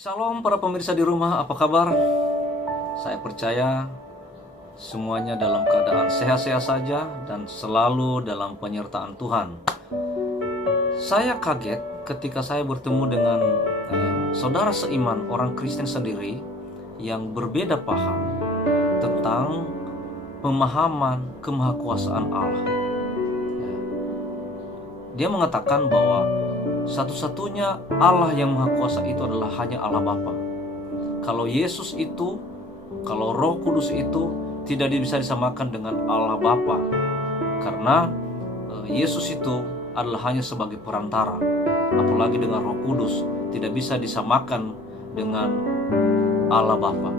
Shalom para pemirsa di rumah, apa kabar? Saya percaya semuanya dalam keadaan sehat-sehat saja dan selalu dalam penyertaan Tuhan. Saya kaget ketika saya bertemu dengan saudara seiman orang Kristen sendiri yang berbeda paham tentang pemahaman kemahakuasaan Allah. Dia mengatakan bahwa satu-satunya Allah yang Maha Kuasa itu adalah hanya Allah Bapa. Kalau Yesus itu, kalau Roh Kudus itu tidak bisa disamakan dengan Allah Bapa, karena Yesus itu adalah hanya sebagai perantara. Apalagi dengan Roh Kudus tidak bisa disamakan dengan Allah Bapa.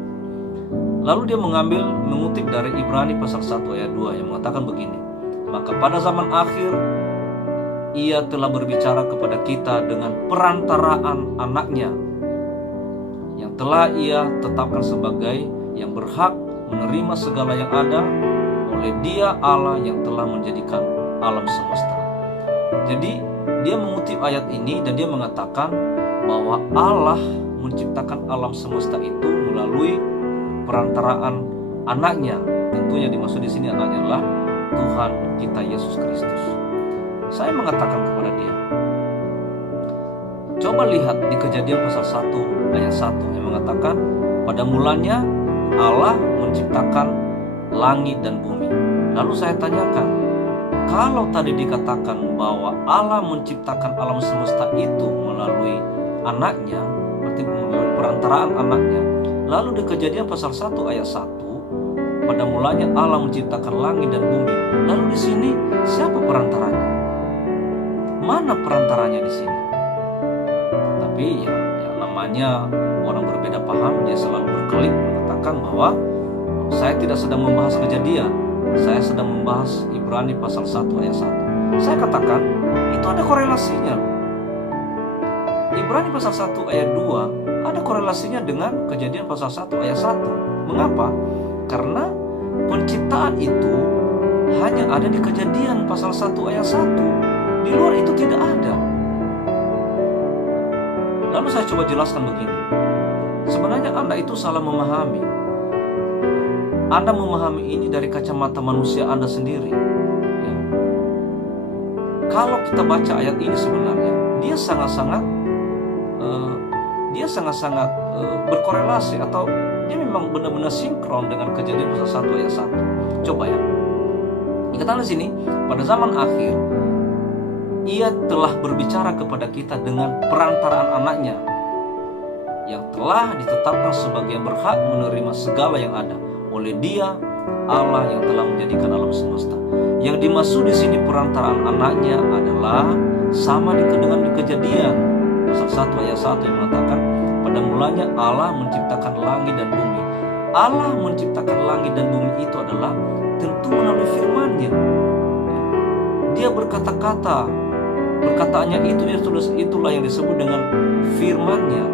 Lalu dia mengutip dari Ibrani pasal 1 ayat 2 yang mengatakan begini, maka pada zaman akhir Ia telah berbicara kepada kita dengan perantaraan anaknya yang telah Ia tetapkan sebagai yang berhak menerima segala yang ada oleh Dia Allah yang telah menjadikan alam semesta. Jadi dia mengutip ayat ini dan dia mengatakan bahwa Allah menciptakan alam semesta itu melalui perantaraan anaknya. Tentunya dimaksud di sini anaknya adalah Tuhan kita Yesus Kristus. Saya mengatakan kepada dia, coba lihat di Kejadian pasal 1 ayat 1 yang mengatakan pada mulanya Allah menciptakan langit dan bumi. Lalu saya tanyakan, kalau tadi dikatakan bahwa Allah menciptakan alam semesta itu melalui anaknya, berarti melalui perantaraan anaknya, lalu di Kejadian pasal 1 ayat 1 pada mulanya Allah menciptakan langit dan bumi, lalu di sini siapa perantaranya? Mana perantaranya di sini? Tapi ya namanya orang berbeda paham, dia selalu berkelit mengatakan bahwa saya tidak sedang membahas Kejadian, saya sedang membahas Ibrani pasal 1 ayat 1. Saya katakan itu ada korelasinya. Ibrani pasal 1 ayat 2 ada korelasinya dengan Kejadian pasal 1 ayat 1. Mengapa? Karena penciptaan itu hanya ada di Kejadian pasal 1 ayat 1. Di luar itu tidak ada. Lalu saya coba jelaskan begini. Sebenarnya Anda itu salah memahami. Anda memahami ini dari kacamata manusia Anda sendiri. Ya. Kalau kita baca ayat ini sebenarnya, dia sangat-sangat berkorelasi atau dia memang benar-benar sinkron dengan Kejadian pasal 1 ayat 1. Coba ya. Dikatakan di sini, pada zaman akhir Ia telah berbicara kepada kita dengan perantaraan anaknya yang telah ditetapkan sebagai yang berhak menerima segala yang ada oleh Dia Allah yang telah menjadikan alam semesta. Yang dimaksud di sini perantaraan anaknya adalah sama dengan di Kejadian pasal 1 ayat 1 yang mengatakan pada mulanya Allah menciptakan langit dan bumi. Allah menciptakan langit dan bumi itu adalah tentu melalui firman-Nya. Dia berkata-kata, perkataannya itulah yang disebut dengan firman-Nya.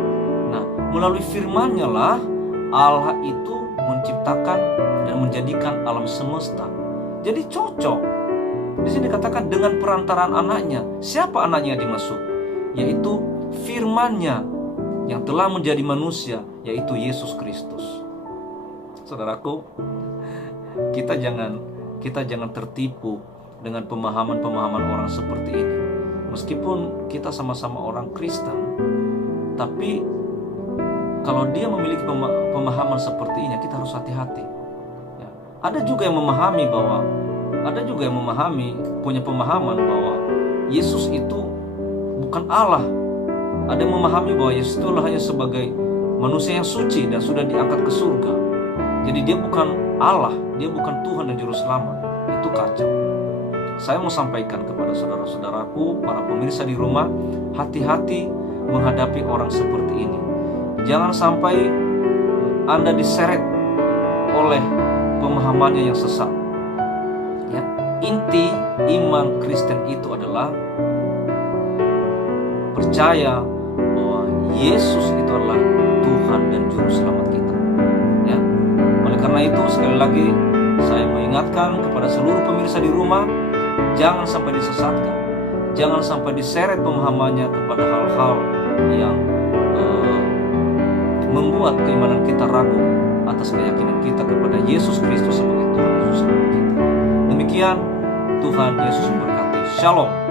Nah, melalui firman-Nya lah Allah itu menciptakan dan menjadikan alam semesta. Jadi cocok. Di sini dikatakan dengan perantaraan anaknya. Siapa anaknya yang dimaksud? Yaitu firman-Nya yang telah menjadi manusia, yaitu Yesus Kristus. Saudaraku, kita jangan tertipu dengan pemahaman-pemahaman orang seperti ini. Meskipun kita sama-sama orang Kristen, tapi kalau dia memiliki pemahaman seperti ini, kita harus hati-hati. Ya. Ada juga yang punya pemahaman bahwa Yesus itu bukan Allah. Ada yang memahami bahwa Yesus itu hanya sebagai manusia yang suci dan sudah diangkat ke surga. Jadi dia bukan Allah, dia bukan Tuhan dan Juru Selamat. Itu kacau. Saya mau sampaikan kepada saudara-saudaraku, para pemirsa di rumah, hati-hati menghadapi orang seperti ini. Jangan sampai Anda diseret oleh pemahamannya yang sesat. Ya, inti iman Kristen itu adalah percaya bahwa Yesus itu adalah Tuhan dan Juru Selamat kita. Ya, oleh karena itu sekali lagi saya mengingatkan kepada seluruh pemirsa di rumah, jangan sampai disesatkan, jangan sampai diseret pemahamannya kepada hal-hal yang membuat keimanan kita ragu atas keyakinan kita kepada Yesus Kristus sebagai Tuhan Yesus Selamat kita. Demikian, Tuhan Yesus memberkati. Shalom.